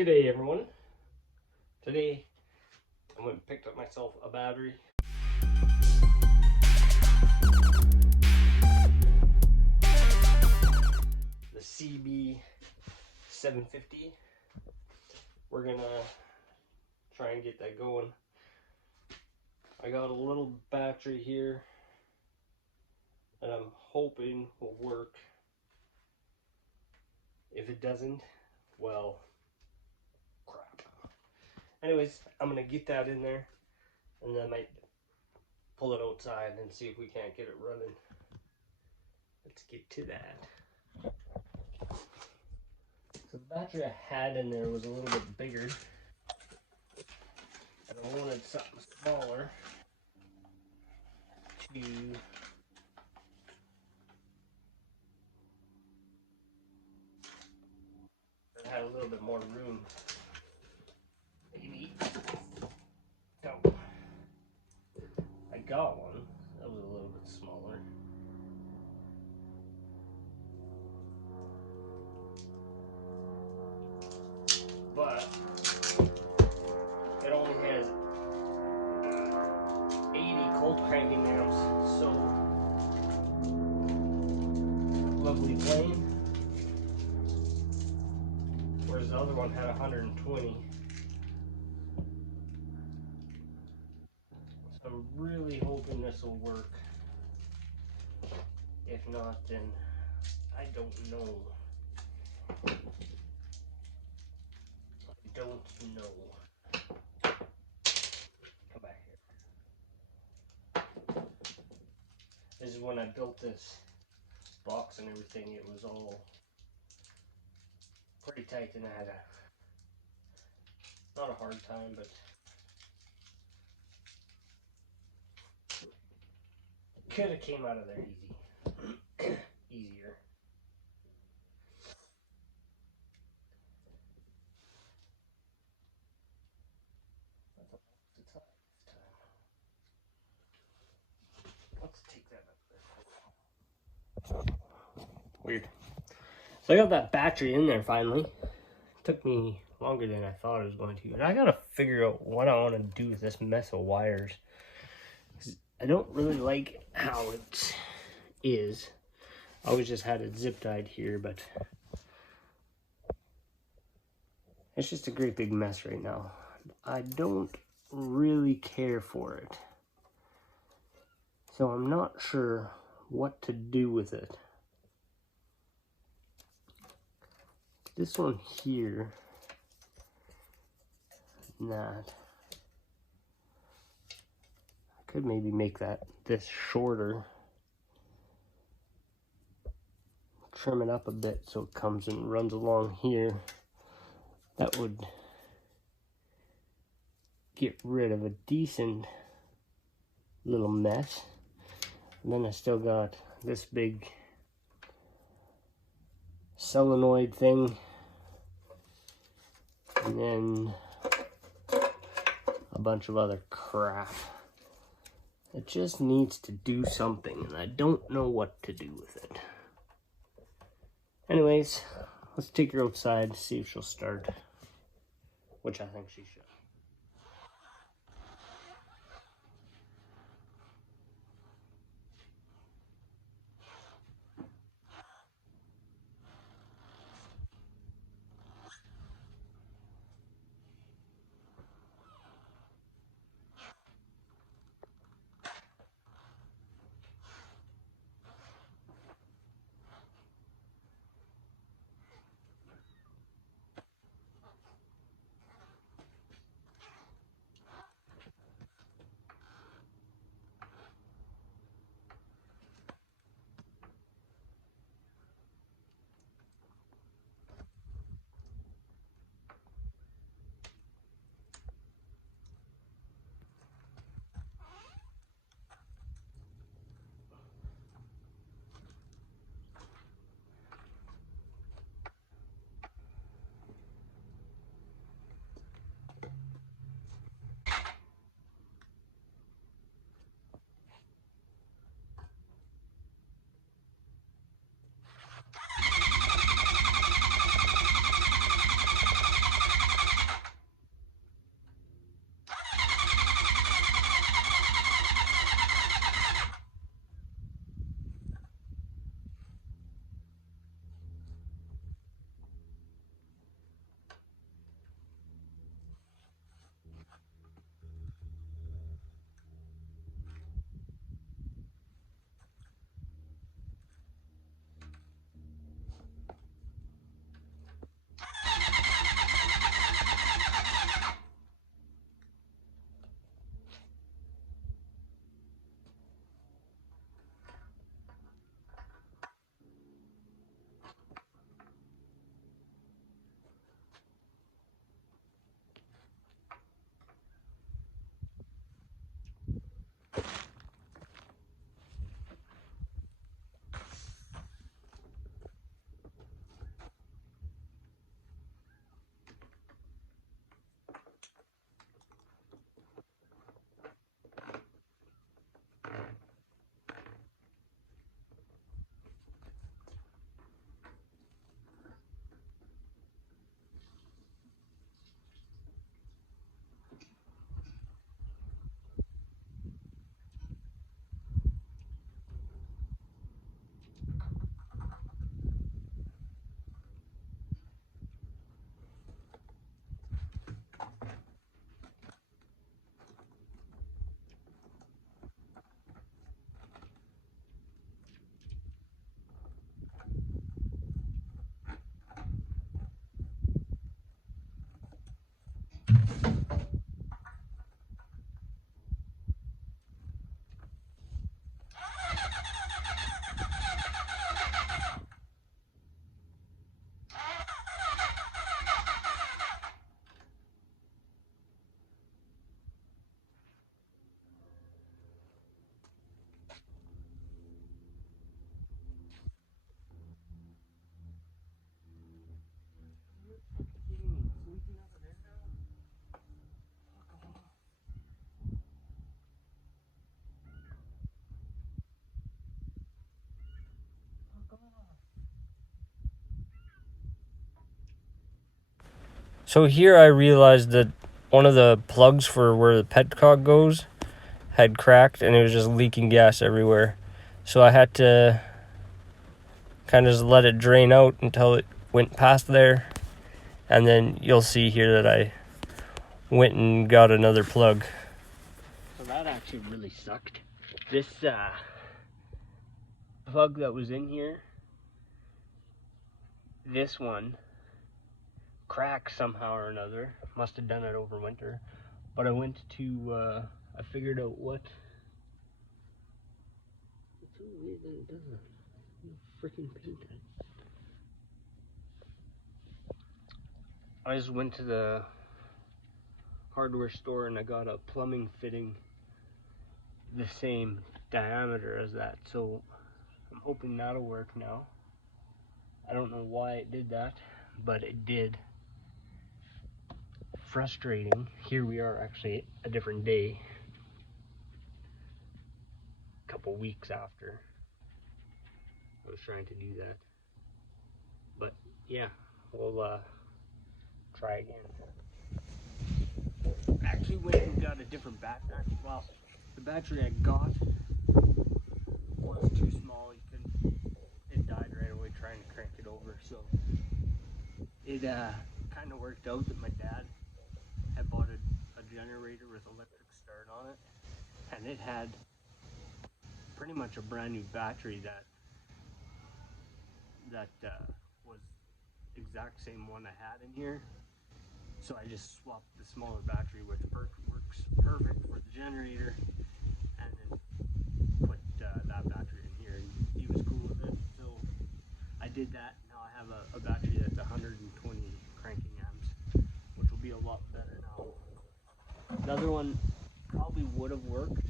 G'day everyone. Today I went and picked up myself a battery. The CB750. We're gonna try and get that going. I got a little battery here that I'm hoping will work. If it doesn't, well, crap. Anyways, I'm gonna get that in there and then I might pull it outside and see if we can't get it running. Let's get to that. So the battery I had in there was a little bit bigger, and I wanted something smaller to that had a little bit more room. Maybe. So I got one that was a little bit smaller. But it only has 80 cold cranking amps, so lovely plain. Whereas the other one had 120. So I'm really hoping this will work. If not, then I don't know. I don't know. Come back here. This is when I built this box and everything. It was all pretty tight, and I had not a hard time, but could have came out of there easy. Easier. Let's take that up there. Weird. So I got that battery in there finally. It took me longer than I thought it was going to. And I gotta figure out what I want to do with this mess of wires. I don't really like how it is. I always just had it zip tied here, but it's just a great big mess right now. I don't really care for it. So I'm not sure what to do with it. This one here, that. I could maybe make this shorter. Trim it up a bit so it comes and runs along here. That would get rid of a decent little mess. And then I still got this big solenoid thing, and then a bunch of other crap. It just needs to do something, and I don't know what to do with it. Anyways, let's take her outside, see if she'll start, which I think she should. So here I realized that one of the plugs for where the petcock goes had cracked and it was just leaking gas everywhere. So I had to kind of just let it drain out until it went past there. And then you'll see here that I went and got another plug. So that actually really sucked. This plug that was in here, this one cracked somehow or another. Must have done it over winter. But I went to, I figured out what. It's so weird that it doesn't. Freaking paint it. I just went to the hardware store and I got a plumbing fitting the same diameter as that. So I'm hoping that'll work now. I don't know why it did that, but it did. Frustrating. Here we are actually a different day. A couple weeks after I was trying to do that. But yeah, we'll try again. I actually went and got a different battery. Well, the battery I got was too small. It died right away trying to crank it over. So it kind of worked out that my dad had bought a generator with electric start on it, and it had pretty much a brand new battery that was exact same one I had in here. So I just swapped the smaller battery, which works perfect for the generator, and then put that battery in here, and he was cool with it. So I did that. Now I have a battery that's 120 cranking amps, which will be a lot better now. The other one probably would have worked,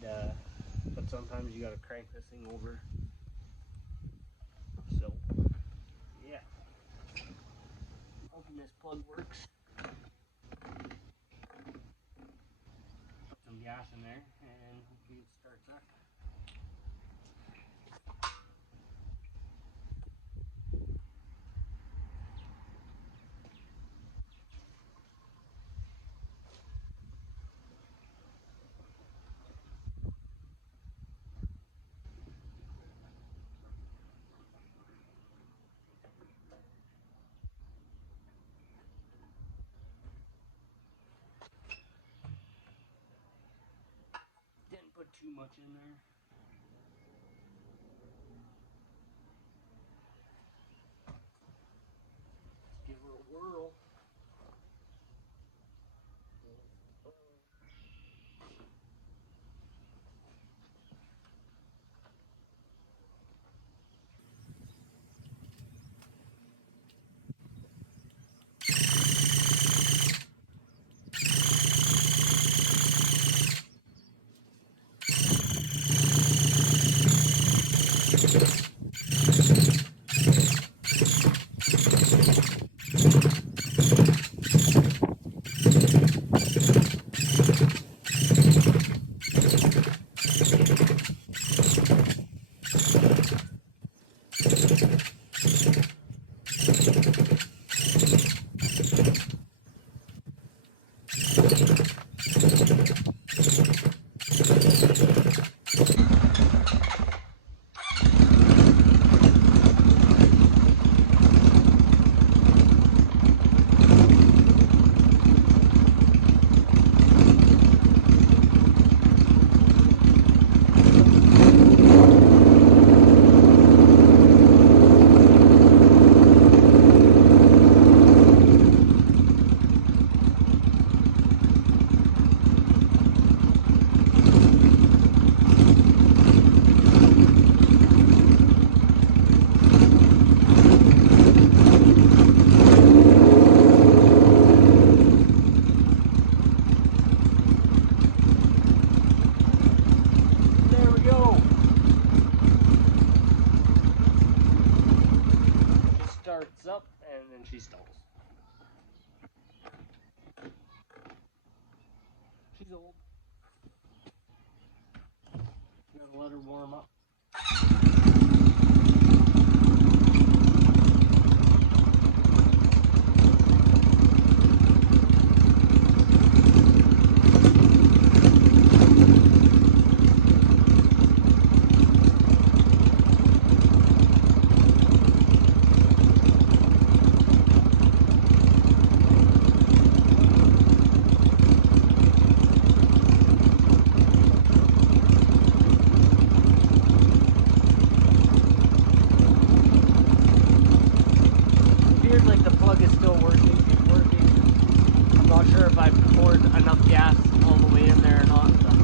but sometimes you gotta crank this thing over. So yeah, hoping this plug works. Put some gas in there and hopefully it starts up. Didn't put too much in there. Give her a whirl. starts up and then she stalls. She's old. Gotta let her warm up. Like the plug is still working. It's working. I'm not sure if I poured enough gas all the way in there or not. But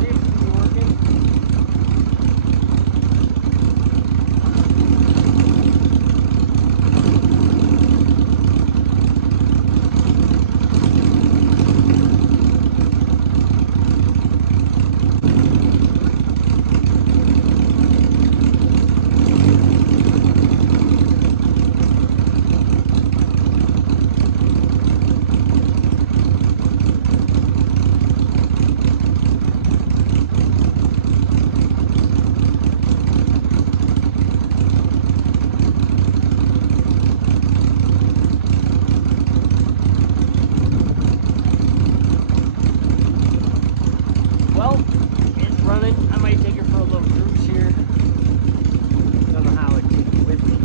seems to be working. Well, it's running. I might take it for a little cruise here. Don't know how I'd take it with me.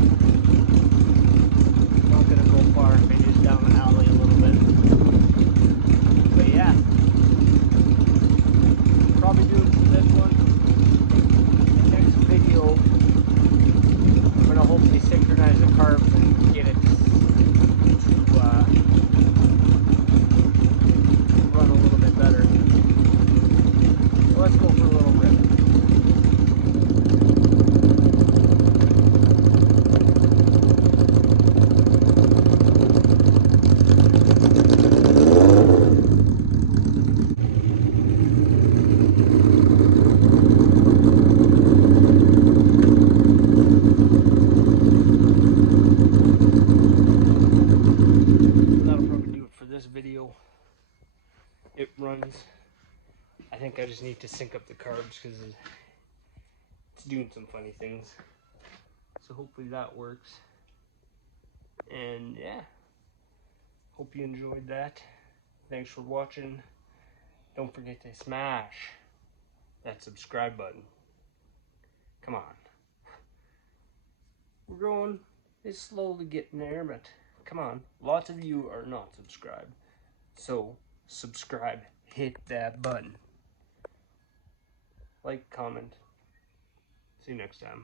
Not gonna go far, maybe just down the alley a little bit. But yeah, probably do it for this one. The next video, I'm gonna hopefully synchronize the carbs and get it to run a little bit better. Let's go for a little rip. That'll probably do it for this video. It runs. I think I just need to sync up the carbs because it's doing some funny things. So hopefully that works. And yeah, hope you enjoyed that. Thanks for watching. Don't forget to smash that subscribe button. Come on. We're growing. It's slowly getting there, but come on. Lots of you are not subscribed. So subscribe. Hit that button. Like, comment. See you next time.